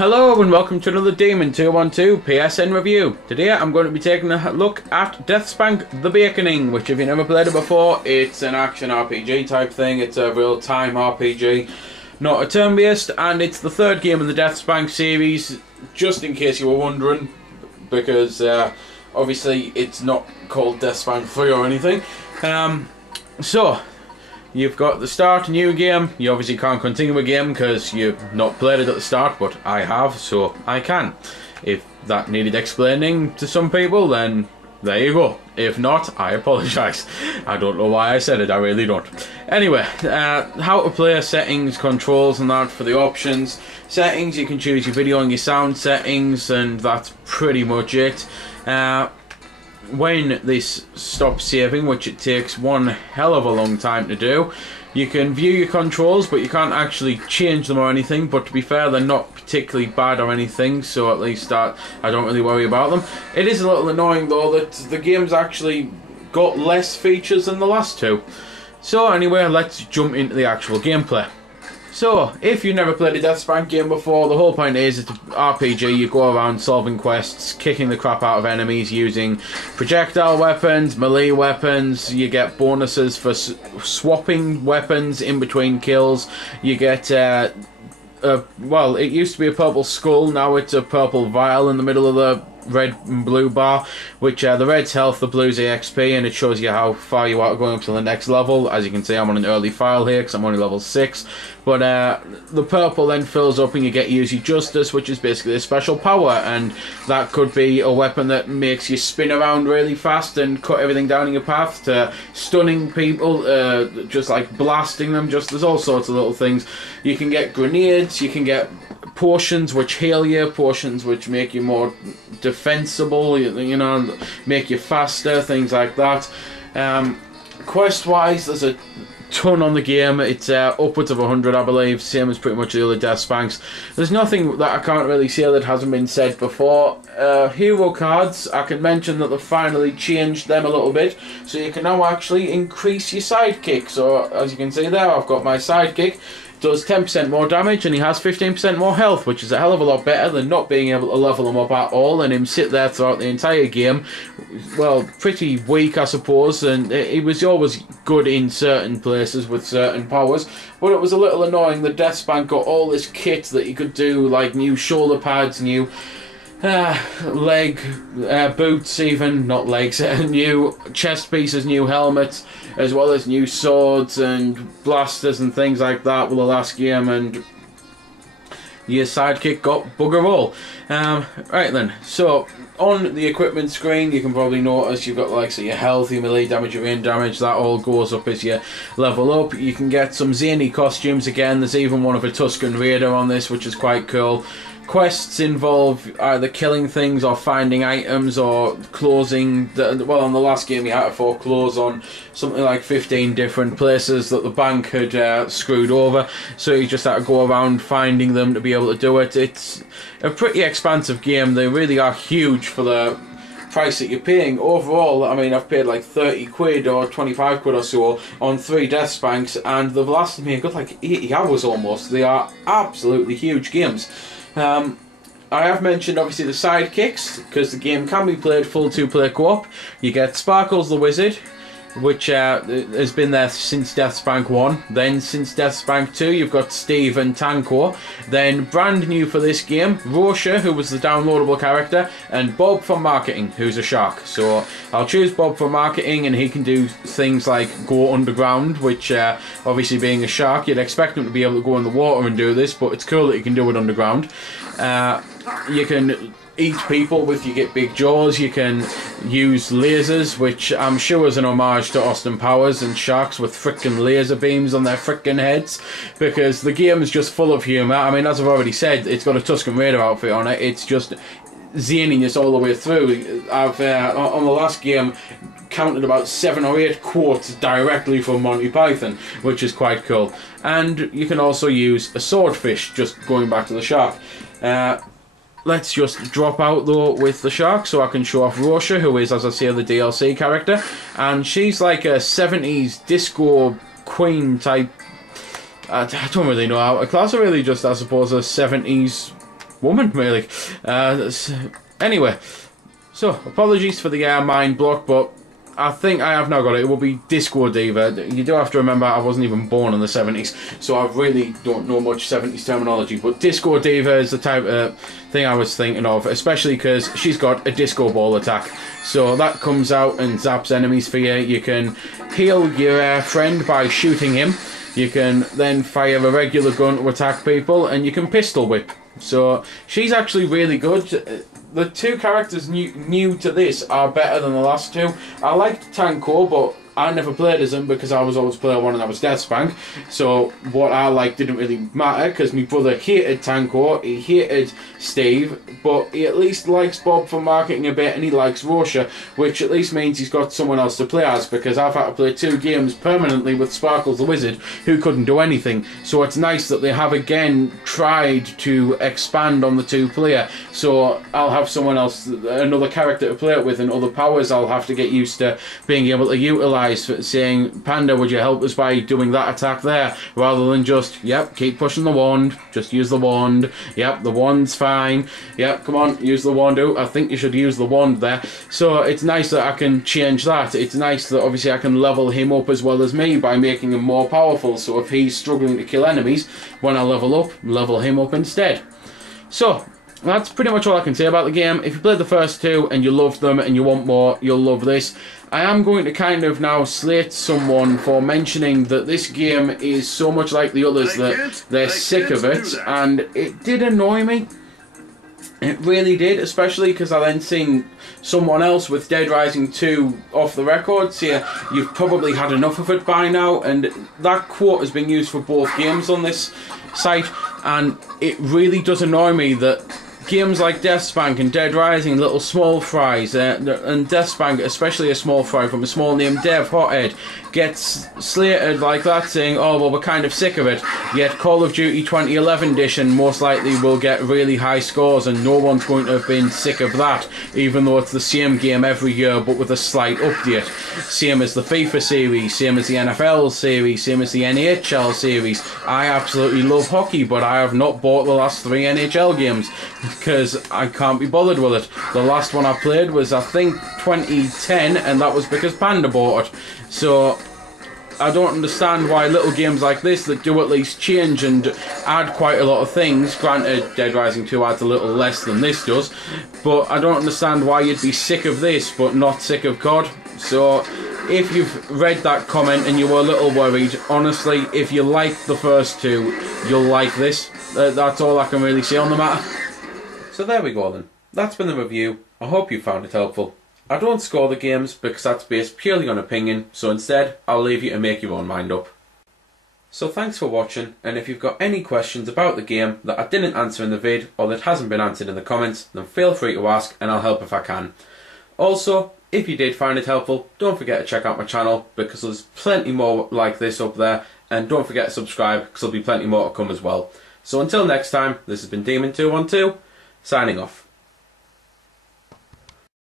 Hello and welcome to another Demon 212 PSN review. Today I'm going to be taking a look at DeathSpank The Awakening, which if you've never played it before, it's an action RPG type thing. It's a real-time RPG, not a turn-based, and it's the third game in the DeathSpank series, just in case you were wondering, because obviously it's not called DeathSpank 3 or anything. So, you've got the start, new game. You obviously can't continue a game because you've not played it at the start, but I have, so I can. If that needed explaining to some people, then there you go. If not, I apologise. I don't know why I said it, I really don't. Anyway, how to play, settings, controls and that for the options. Settings, you can choose your video and your sound settings, and that's pretty much it. When this stops saving, which it takes one hell of a long time to do, you can view your controls, but you can't actually change them or anything. But to be fair, they're not particularly bad or anything, so at least I don't really worry about them. It is a little annoying though that the game's actually got less features than the last two. So anyway, let's jump into the actual gameplay. So, if you've never played a DeathSpank game before, the whole point is it's an RPG. You go around solving quests, kicking the crap out of enemies using projectile weapons, melee weapons. You get bonuses for swapping weapons in between kills. You get, well, it used to be a purple skull, now it's a purple vial in the middle of the red and blue bar, which the red's health, the blue's EXP, and it shows you how far you are going up to the next level. As you can see, I'm on an early file here because I'm only level 6, but the purple then fills up and you get Use Your Justice, which is basically a special power, and that could be a weapon that makes you spin around really fast and cut everything down in your path, to stunning people, just like blasting them. There's all sorts of little things. You can get grenades, you can get potions which heal you, potions which make you more defensible, you know, make you faster, things like that. Quest wise, there's a ton on the game. It's upwards of 100, I believe, same as pretty much the other DeathSpanks. There's nothing that I can't really say that hasn't been said before. Hero cards, I can mention that they've finally changed them a little bit, so you can now actually increase your sidekick. So as you can see there, I've got my sidekick. Does 10% more damage, and he has 15% more health, which is a hell of a lot better than not being able to level him up at all and him sit there throughout the entire game. Well, pretty weak, I suppose, and he was always good in certain places with certain powers, but it was a little annoying that DeathSpank got all this kit that you could do, like new shoulder pads, new leg boots, even not legs, new chest pieces, new helmets, as well as new swords and blasters and things like that with the last game, and your sidekick got bugger all. Right then, so on the equipment screen you can probably notice you've got like your health, your melee damage, your range damage, that all goes up as you level up. You can get some zany costumes again. There's even one of a Tusken Raider on this, which is quite cool. Quests involve either killing things or finding items or closing. Well, on the last game you had to foreclose on something like 15 different places that the bank had screwed over, so you just had to go around finding them to be able to do it. It's a pretty expansive game. They really are huge for the price that you're paying. Overall, I mean, I've paid like 30 quid or 25 quid or so on 3 DeathSpanks, and they've lasted me a good like 80 hours almost. They are absolutely huge games. I have mentioned obviously the sidekicks, because the game can be played full 2-player co-op. You get Sparkles the Wizard, which has been there since DeathSpank 1. Then since DeathSpank 2 you've got Steve and Tanko. Then brand new for this game, Rosha, who was the downloadable character, and Bob from marketing, who's a shark. So I'll choose Bob for marketing, and he can do things like go underground, which obviously being a shark you'd expect him to be able to go in the water and do this, but it's cool that you can do it underground. You can eat people with you get big jaws. You can use lasers, which I'm sure is an homage to Austin Powers and sharks with frickin' laser beams on their frickin' heads, because the game is just full of humour. I mean, as I've already said, it's got a Tusken Raider outfit on it. It's just zaniness all the way through. I've on the last game counted about 7 or 8 quotes directly from Monty Python, which is quite cool. And you can also use a swordfish, just going back to the shark. Let's just drop out though with the shark so I can show off Rosha, who is, as I say, the DLC character, and she's like a 70s disco queen type. I don't really know how to class her, really, just I suppose a 70s woman, really. Anyway, so apologies for the mind block, but I think I have now got it. It will be Disco Diva. You do have to remember I wasn't even born in the 70s, so I really don't know much 70s terminology, but Disco Diva is the type of thing I was thinking of, especially because she's got a disco ball attack. So that comes out and zaps enemies for you. You can heal your friend by shooting him. You can then fire a regular gun to attack people, and you can pistol whip. So she's actually really good. The two characters new to this are better than the last two. I liked Tanko, but I never played as him because I was always player one and I was DeathSpank. So what I liked didn't really matter because my brother hated Tanko, he hated Steve, but he at least likes Bob for marketing a bit, and he likes Rosha, which at least means he's got someone else to play as, because I've had to play 2 games permanently with Sparkles the Wizard, who couldn't do anything. So it's nice that they have again tried to expand on the 2-player. So I'll have someone else, another character to play it with, and other powers I'll have to get used to being able to utilise, saying, Panda, would you help us by doing that attack there, rather than just, yep, keep pushing the wand, just use the wand, yep, the wand's fine, yep, come on, use the wand. Oh, I think you should use the wand there. So it's nice that I can change that. It's nice that obviously I can level him up as well as me by making him more powerful, so if he's struggling to kill enemies, when I level up, level him up instead. So that's pretty much all I can say about the game. If you played the first 2 and you loved them and you want more, you'll love this. I am going to kind of now slate someone for mentioning that this game is so much like the others that they're sick of it, and it did annoy me. It really did, especially because I then seen someone else with Dead Rising 2 off the record say, you've probably had enough of it by now, and that quote has been used for both games on this site, and it really does annoy me that games like DeathSpank and Dead Rising, little small fries, and DeathSpank, especially a small fry from a small name Dev Hothead, gets slated like that, saying, oh, well, we're kind of sick of it. Yet Call of Duty 2011 edition most likely will get really high scores, and no one's going to have been sick of that, even though it's the same game every year but with a slight update. Same as the FIFA series, same as the NFL series, same as the NHL series. I absolutely love hockey, but I have not bought the last 3 NHL games because I can't be bothered with it. The last one I played was, I think, 2010, and that was because Panda bought it. So I don't understand why little games like this that do at least change and add quite a lot of things, granted Dead Rising 2 adds a little less than this does, but I don't understand why you'd be sick of this but not sick of COD. So if you've read that comment and you were a little worried, honestly, if you liked the first 2, you'll like this. That's all I can really say on the matter. So there we go then. That's been the review. I hope you found it helpful. I don't score the games because that's based purely on opinion, so instead I'll leave you to make your own mind up. So thanks for watching, and if you've got any questions about the game that I didn't answer in the vid or that hasn't been answered in the comments, then feel free to ask and I'll help if I can. Also, if you did find it helpful, don't forget to check out my channel because there's plenty more like this up there, and don't forget to subscribe because there'll be plenty more to come as well. So until next time, this has been Demon212, signing off.